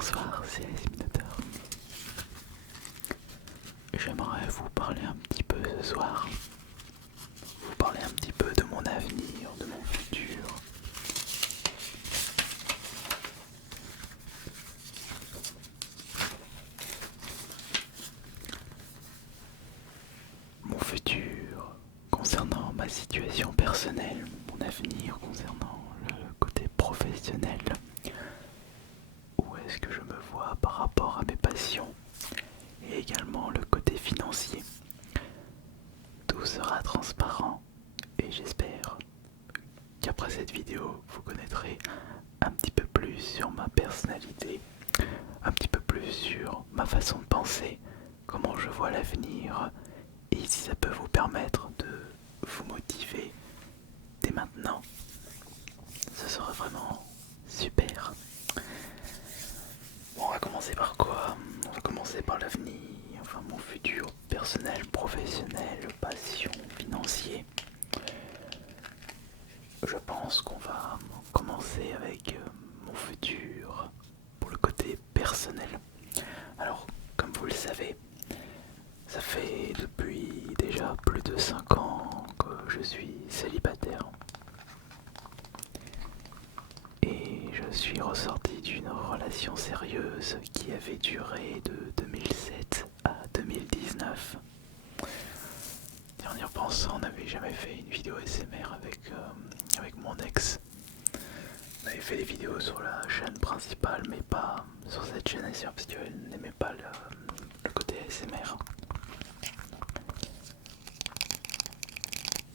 Bonsoir, c'est Eliminateur. J'aimerais vous parler un petit peu ce soir. Vous parler un petit peu de mon avenir, de mon futur. Mon futur concernant ma situation personnelle, mon avenir concernant le côté professionnel. Où est-ce que je me vois par rapport à mes passions et également le côté financier. Tout sera transparent et j'espère qu'après cette vidéo vous connaîtrez un petit peu plus sur ma personnalité, un petit peu plus sur ma façon de penser, comment je vois l'avenir et si ça peut vous permettre de vous motiver dès maintenant. Ce sera vraiment super. Bon, on va commencer par quoi? On va commencer par l'avenir, enfin mon futur personnel, professionnel, passion, financier. Je pense qu'on va commencer avec mon futur pour le côté personnel. Alors, comme vous le savez, ça fait depuis déjà plus de 5 ans que je suis célibataire. Et je suis ressorti d'une relation sérieuse qui avait duré de 2007 à 2019. En y repensant, on n'avait jamais fait une vidéo SMR avec mon ex. On avait fait des vidéos sur la chaîne principale, mais pas sur cette chaîne SMR parce qu'elle n'aimait pas le côté SMR.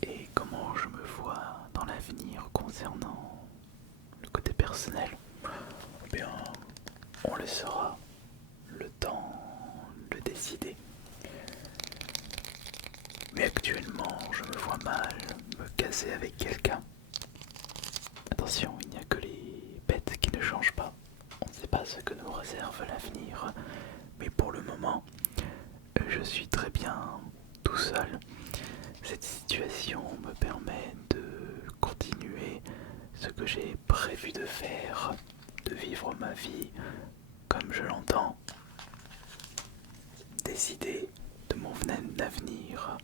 Et comment je me vois dans l'avenir concernant le côté personnel? Eh bien, on le saura, le temps de décider. Mais actuellement, je me vois mal me caser avec quelqu'un. Attention, il n'y a que les bêtes qui ne changent pas. On ne sait pas ce que nous réserve l'avenir. Mais pour le moment, je suis très bien tout seul. Cette situation me permet de continuer ce que j'ai prévu de faire, de vivre ma vie comme je l'entends, décider de mon avenir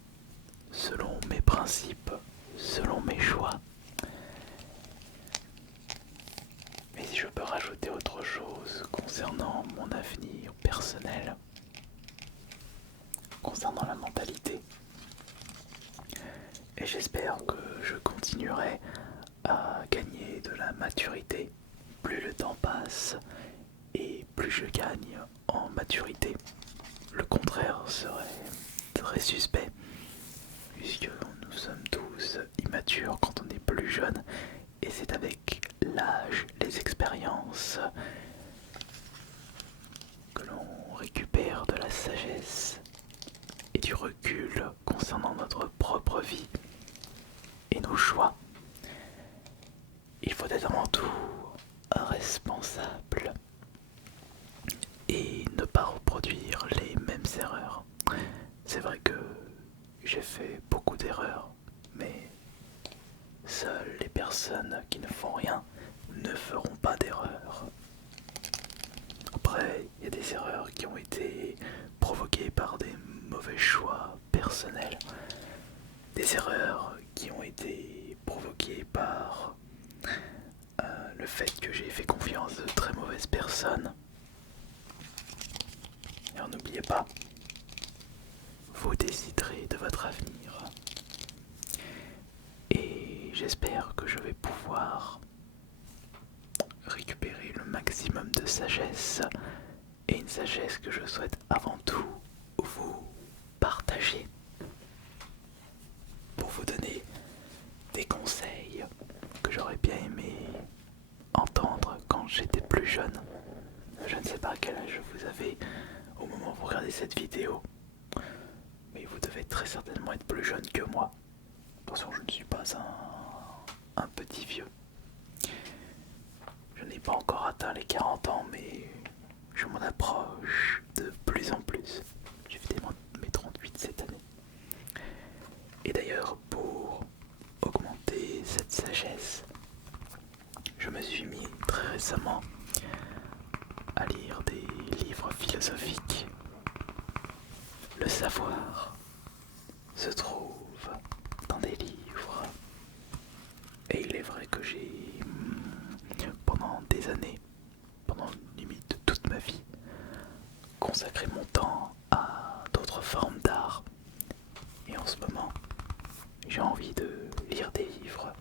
selon mes principes, selon mes choix. Mais si je peux rajouter autre chose concernant mon avenir personnel, concernant la mentalité, et j'espère que je continuerai à gagner de la maturité. Plus le temps passe et plus je gagne en maturité. Le contraire serait très suspect, puisque nous sommes tous immatures quand on est plus jeune, et c'est avec l'âge, les expériences, que l'on récupère de la sagesse et du recul concernant notre propre vie et nos choix. Il faut être avant tout responsable et ne pas reproduire les mêmes erreurs. C'est vrai que j'ai fait beaucoup d'erreurs, mais seules les personnes qui ne font rien ne feront pas d'erreurs. Après, il y a des erreurs qui ont été provoquées par des mauvais choix personnels, des erreurs qui ont été provoquées par le fait que j'ai fait confiance de très mauvaises personnes. Et n'oubliez pas, vous déciderez de votre avenir. Et j'espère que je vais pouvoir récupérer le maximum de sagesse, et une sagesse que je souhaite avant tout vous partager, pour vous donner des conseils que j'aurais bien aimé entendre quand j'étais plus jeune. Je ne sais pas quel âge vous avez au moment où vous regardez cette vidéo, mais vous devez très certainement être plus jeune que moi. Attention, je ne suis pas un petit vieux. Je n'ai pas encore atteint les 40 ans, mais je m'en approche de plus en plus. J'ai fêté mes 38 cette année. Et d'ailleurs, pour augmenter cette sagesse, je me suis mis très récemment à lire philosophique. Le savoir se trouve dans des livres. Et il est vrai que j'ai, pendant des années, pendant limite toute ma vie, consacré mon temps à d'autres formes d'art. Et en ce moment, j'ai envie de lire des livres,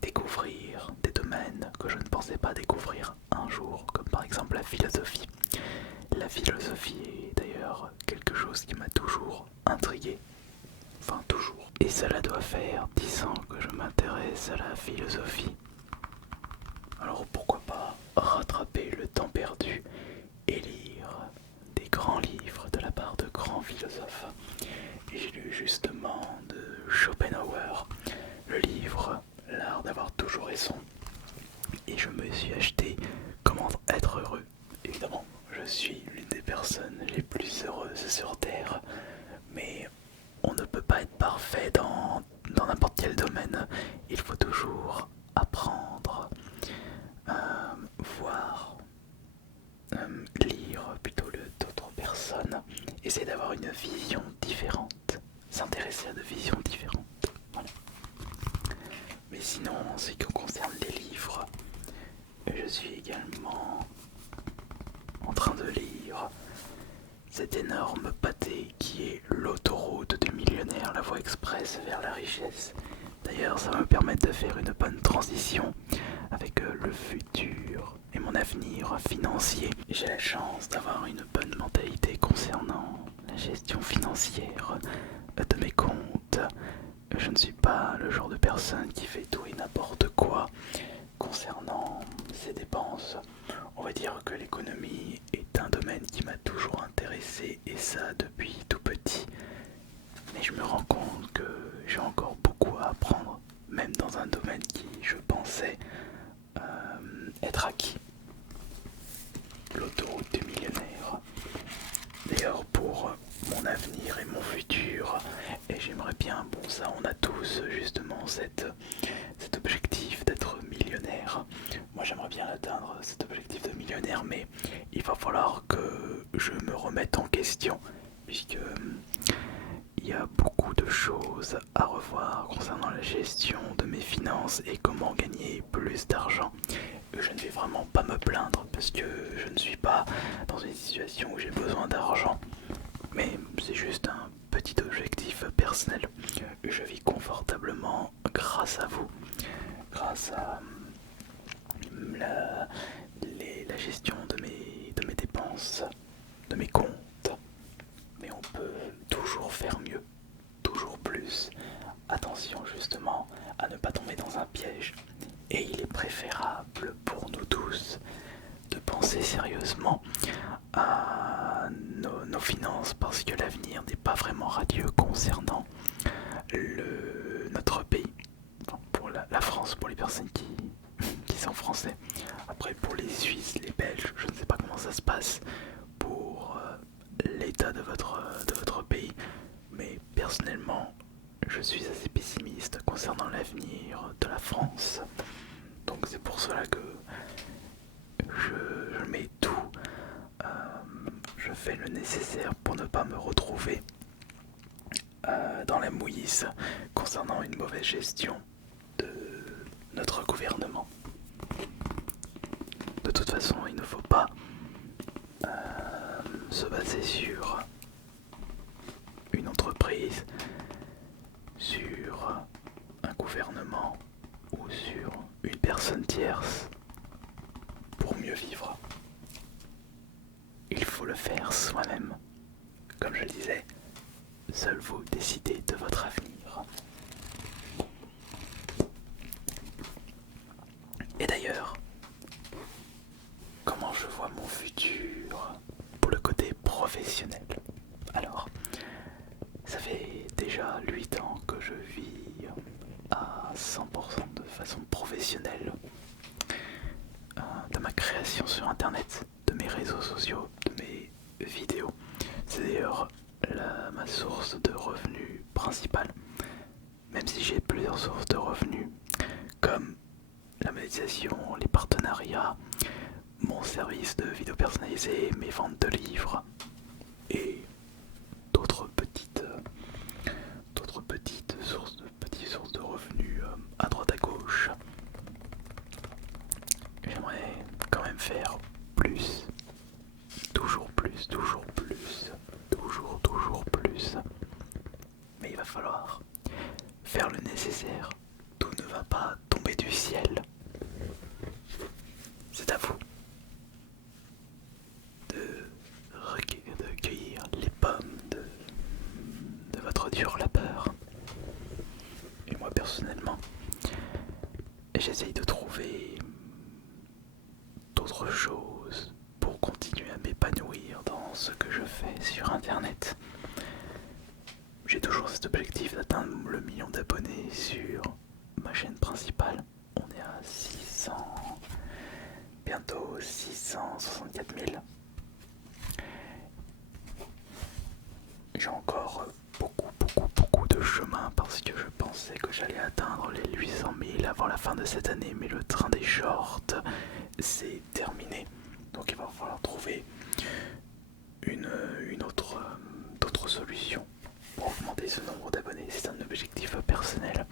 découvrir des domaines que je ne pensais pas découvrir un jour, comme par exemple la philosophie. La philosophie est d'ailleurs quelque chose qui m'a toujours intrigué. Enfin toujours. Et cela doit faire 10 ans que je m'intéresse à la philosophie. Alors pourquoi pas rattraper le temps perdu et lire des grands livres de la part de grands philosophes. Et j'ai lu justement de Schopenhauer le livre L'art d'avoir toujours raison. Et je me suis acheté Comment être heureux. Évidemment, je suis l'une des personnes les plus heureuses sur Terre, mais on ne peut pas être parfait dans n'importe quel domaine. Il faut toujours apprendre, voir, lire plutôt d'autres personnes, essayer d'avoir une vision différente, s'intéresser à de visions différentes. Voilà. Mais sinon, en ce qui concerne les livres, je suis également en train de lire cet énorme pâté qui est L'autoroute du millionnaire, la voie express vers la richesse. D'ailleurs, ça va me permettre de faire une bonne transition avec le futur et mon avenir financier. J'ai la chance d'avoir une bonne mentalité concernant la gestion financière de mes comptes. Je ne suis pas le genre de personne qui fait tout et n'importe quoi concernant ses dépenses. On va dire que l'économie est un domaine qui m'a toujours intéressé, et ça depuis tout petit. Mais je me rends compte que j'ai encore beaucoup à apprendre, même dans un domaine qui, je pensais, être acquis. L'autoroute du millionnaire. D'ailleurs, pour mon avenir et mon futur, et j'aimerais bien, bon ça on a tous justement cet objectif d'être millionnaire. Moi j'aimerais bien atteindre cet objectif de millionnaire, mais il va falloir que je me remette en question, puisque il y a beaucoup de choses à revoir concernant la gestion de mes finances et comment gagner plus d'argent. Je ne vais vraiment pas me plaindre parce que je ne suis pas dans une situation où j'ai besoin d'argent, mais c'est juste un petit objectif personnel. Je vis confortablement grâce à vous, grâce à la gestion de mes dépenses, de mes comptes. Mais on peut toujours faire mieux, toujours plus. Attention justement à ne pas tomber dans un piège. Et il est préférable pour nous tous de penser sérieusement à nos finances, parce que l'avenir n'est pas vraiment radieux concernant notre pays. Enfin, pour la France, pour les personnes qui sont français. Après, pour les Suisses, les Belges, je ne sais pas comment ça se passe pour l'état de votre pays, mais personnellement, je suis assez pessimiste concernant l'avenir de la France. Donc c'est pour cela que je mets tout, je fais le nécessaire pour ne pas me retrouver dans la mouise concernant une mauvaise gestion de notre gouvernement. De toute façon, il ne faut pas se baser sur une entreprise, sur un gouvernement ou sur une personne tierce pour mieux vivre. Il faut le faire soi-même. Comme je le disais, seul vous décidez de votre avenir. Et d'ailleurs, comment je vois mon futur pour le côté professionnel? Alors, ça fait déjà 8 ans que je vis à 100% de façon professionnelle de ma création sur internet, de mes réseaux sociaux, de mes vidéos. C'est d'ailleurs ma source de revenus principale, même si j'ai plusieurs sources de revenus comme la monétisation, les partenariats, mon service de vidéo personnalisée organiser mes ventes de livres et d'autres petites petites sources de revenus à droite à gauche. J'aimerais quand même faire plus, toujours plus, toujours plus, toujours plus. Mais il va falloir faire le nécessaire. Tout ne va pas tomber du ciel. C'est à vous de cueillir les pommes de votre dur labeur. Et moi personnellement, j'essaye de trouver d'autres choses pour continuer à m'épanouir dans ce que je fais sur internet. J'ai toujours cet objectif d'atteindre le million d'abonnés sur ma chaîne principale. On est à 600, bientôt 664 000. J'ai encore beaucoup de chemin parce que je pensais que j'allais atteindre les 800 000 avant la fin de cette année, mais le train des shorts c'est terminé. Donc il va falloir trouver d'autres solutions pour augmenter ce nombre d'abonnés. C'est un objectif personnel.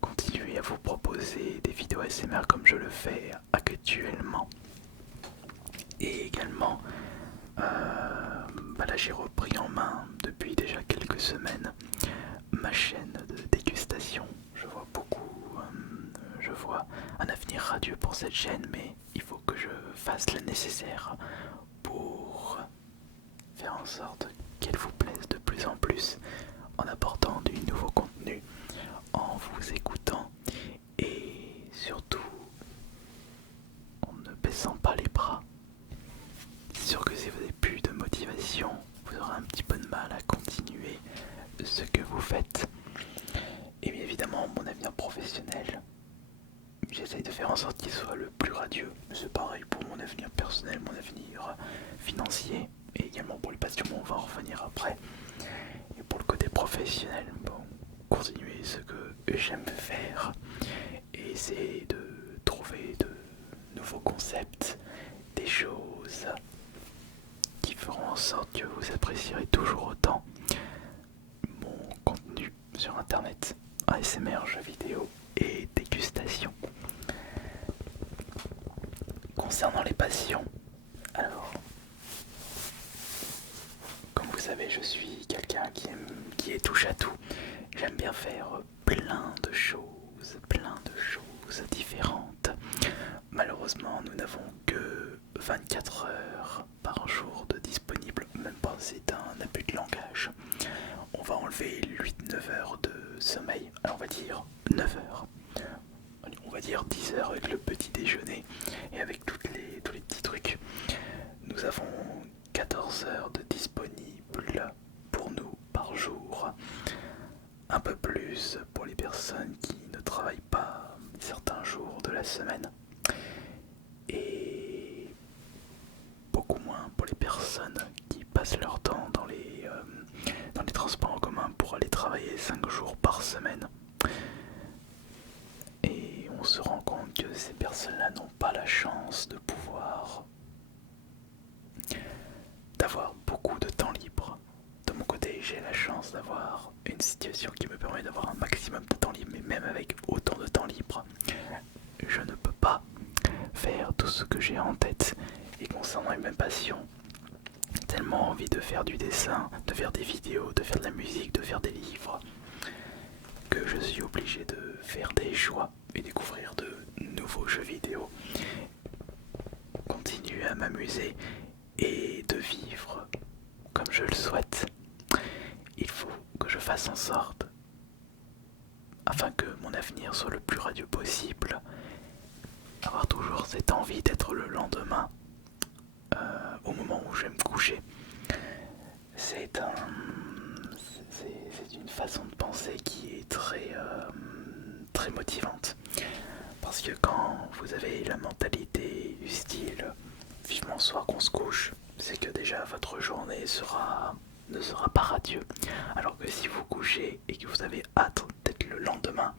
Continuer à vous proposer des vidéos ASMR comme je le fais actuellement. Et également, là j'ai repris en main depuis déjà quelques semaines ma chaîne de dégustation. Je vois un avenir radieux pour cette chaîne, mais il faut que je fasse le nécessaire pour faire en sorte qu'elle vous plaise de plus en plus en apportant du nouveau contenu, en vous écoutant et surtout en ne baissant pas les bras. C'est sûr que si vous n'avez plus de motivation, vous aurez un petit peu de mal à continuer ce que vous faites. Et bien évidemment, mon avenir professionnel, j'essaye de faire en sorte qu'il soit le plus radieux. C'est pareil pour mon avenir personnel, mon avenir financier et également pour les passions, on va en revenir après. Et pour le côté professionnel, continuer ce que j'aime faire et essayer de trouver de nouveaux concepts, des choses qui feront en sorte que vous apprécierez toujours autant mon contenu sur internet, ASMR, jeux vidéo et dégustation. Concernant les passions, alors, comme vous savez, je suis quelqu'un qui est touche à tout. J'aime bien faire plein de choses différentes. Malheureusement, nous n'avons que 24 heures par jour de disponible, même pas, c'est un abus de langage. On va enlever 8-9 heures de sommeil, alors on va dire 9 heures. On va dire 10 heures avec le petit déjeuner et avec tous les petits trucs. Nous avons 14 heures de disponible pour nous par jour. Un peu plus pour les personnes qui ne travaillent pas certains jours de la semaine. Et beaucoup moins pour les personnes qui passent leur temps dans les transports en commun pour aller travailler 5 jours par semaine. Et on se rend compte que ces personnes-là n'ont pas la chance de pouvoir d'avoir beaucoup de temps libre. De mon côté, j'ai la chance d'avoir une situation qui me permet d'avoir un maximum de temps libre, mais même avec autant de temps libre, je ne peux pas faire tout ce que j'ai en tête. Et concernant mes passions, tellement envie de faire du dessin, de faire des vidéos, de faire de la musique, de faire des livres, que je suis obligé de faire des choix et découvrir de nouveaux jeux vidéo, continuer à m'amuser et de vivre comme je le souhaite. Il faut que je fasse en sorte, afin que mon avenir soit le plus radieux possible, avoir toujours cette envie d'être le lendemain, au moment où je vais me coucher. C'est une façon de penser qui est très motivante. Parce que quand vous avez la mentalité du style vivement le soir qu'on se couche, c'est que déjà votre journée ne sera pas radieux. Alors que si vous couchez et que vous avez hâte d'être le lendemain,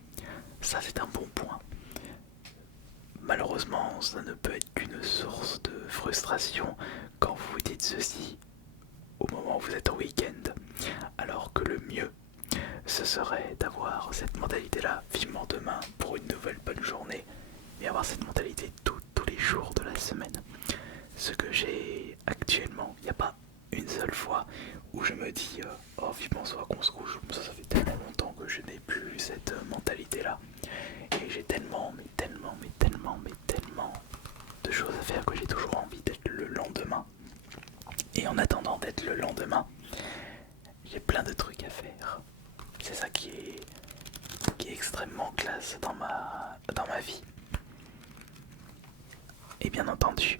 ça c'est un bon point. Malheureusement, ça ne peut être qu'une une source de frustration quand vous vous dites ceci au moment où vous êtes en week-end, alors que le mieux, ce serait d'avoir cette mentalité-là vivement demain pour une nouvelle bonne journée et avoir cette mentalité tous les jours de la semaine. Ce que j'ai actuellement, il n'y a pas une seule fois où je me dis oh vivement soit qu'on se couche. Ça fait tellement longtemps que je n'ai plus cette mentalité-là. Et j'ai tellement de choses à faire que j'ai toujours envie d'être le lendemain. Et en attendant d'être le lendemain, j'ai plein de trucs à faire. C'est ça qui est extrêmement classe dans ma vie. Et bien entendu,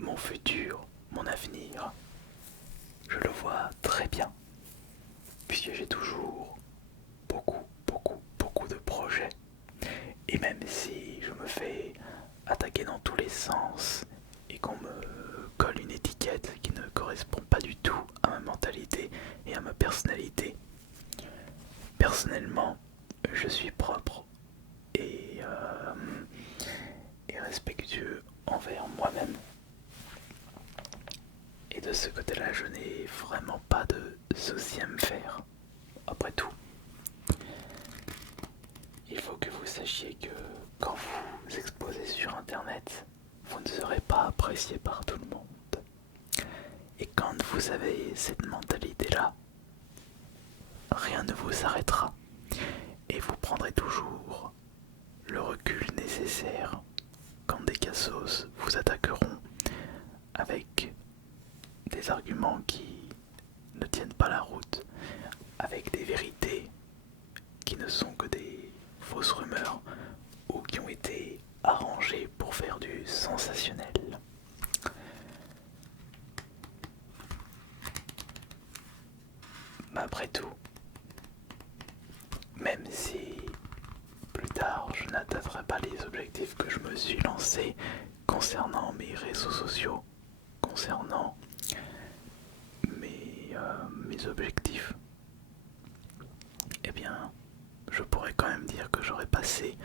mon futur, mon avenir, je le vois très bien. Puisque j'ai toujours beaucoup de projets. Et même si je me fais attaquer dans tous les sens et qu'on me colle une étiquette qui ne correspond pas du tout à ma mentalité et à ma personnalité, personnellement, je suis propre et respectueux envers moi-même. Et de ce côté-là, je n'ai vraiment pas de soucis à me faire. Après tout, il faut que vous sachiez que quand vous vous exposez sur internet, vous ne serez pas apprécié par tout le monde. Et quand vous avez cette mentalité-là, rien ne vous arrêtera. Et vous prendrez toujours le recul nécessaire quand des cassos vous attaqueront avec des arguments qui ne tiennent pas la route, avec des vérités qui ne sont que des fausses rumeurs ou qui ont été arrangées pour faire du sensationnel. Mais après tout, même si plus tard je n'atteindrai pas les objectifs que je me suis lancé concernant mes réseaux sociaux, concernant mes objectifs, eh bien je pourrais quand même dire que j'aurais passé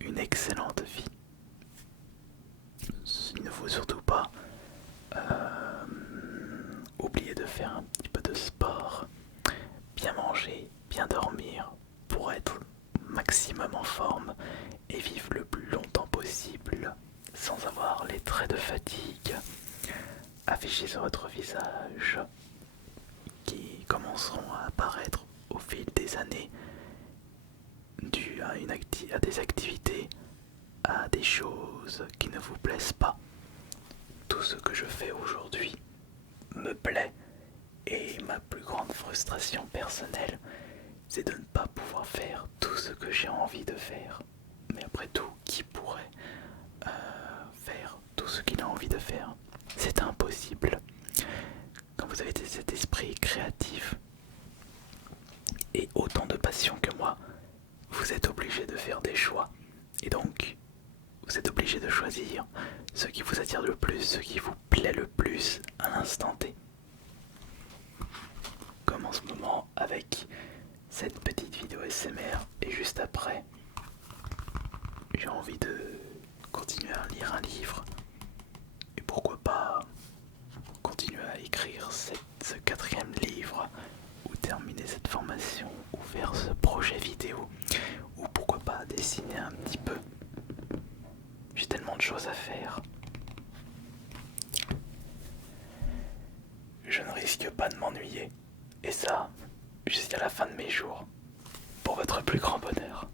une excellente vie. Il ne faut surtout pas oublier de faire un petit peu de sport, bien manger, bien dormir pour être maximum en forme et vivre le plus longtemps possible sans avoir les traits de fatigue affichés sur votre visage qui commenceront à apparaître au fil des années dû à des activités, à des choses qui ne vous plaisent pas. Tout ce que je fais aujourd'hui me plaît et ma plus grande frustration personnelle, c'est de ne pas pouvoir faire tout ce que j'ai envie de faire. Mais après tout, qui pourrait faire tout ce qu'il a envie de faire? C'est impossible. Quand vous avez cet esprit créatif et autant de passion que moi, vous êtes obligé de faire des choix. Et donc, vous êtes obligé de choisir ce qui vous attire le plus, ce qui vous plaît le plus à l'instant T. Comme en ce moment avec cette petite vidéo SMR et juste après, j'ai envie de continuer à lire un livre et pourquoi pas continuer à écrire ce 4e livre ou terminer cette formation ou faire ce projet vidéo ou pourquoi pas dessiner un petit peu. J'ai tellement de choses à faire. Je ne risque pas de m'ennuyer et ça jusqu'à la fin de mes jours pour votre plus grand bonheur.